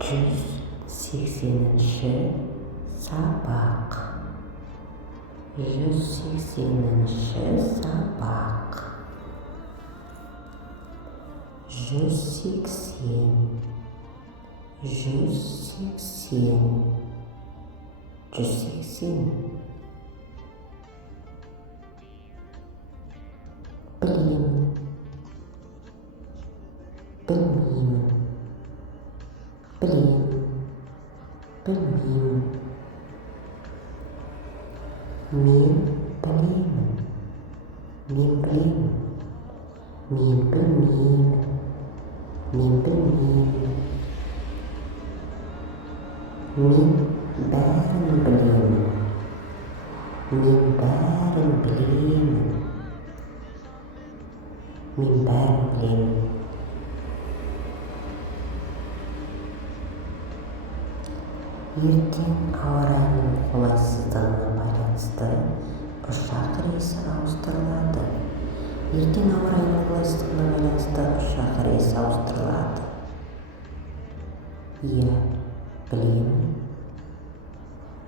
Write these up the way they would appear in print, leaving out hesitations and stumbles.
180-ші сабақ. 180-ші сабақ. 180, 180, 180. Білемін, білмеймін, білемін, білмеймін. Мен білемін, мен білемін. Мен білмеймін, мен білмеймін. Мен бәрін білемін, мен бәрін білемін. Мен бәрін білемін. Ертең ауа райының қолайсыздығына байланысты ұшақ рейсі ауыстырылады. Ертең ауа райының қолайсыздығына байланысты ұшақ рейсі ауыстырылады. Иә, білемін.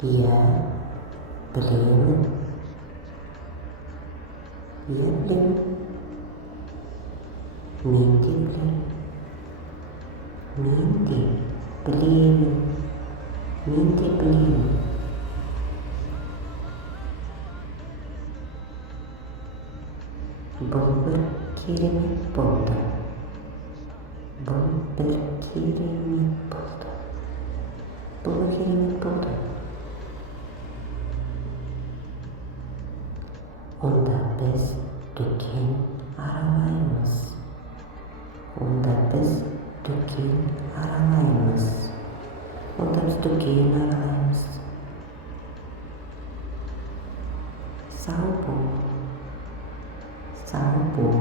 Иә, білемін. Иә, білемін. Мен де білемін. Мен де білемін. Мен де білемін. Бұл бір керемет болды. Бұл бір керемет болды. Бұл керемет болды. Онда біз дүкен аралаймыз. Онда біз дүкен аралаймыз. Онда біз дүкен аралаймыз. Сау бол. Сау бол.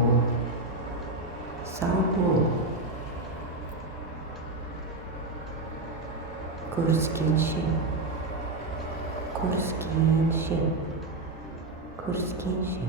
Сау бол. Көріскенше. Көріскенше. Көріскенше.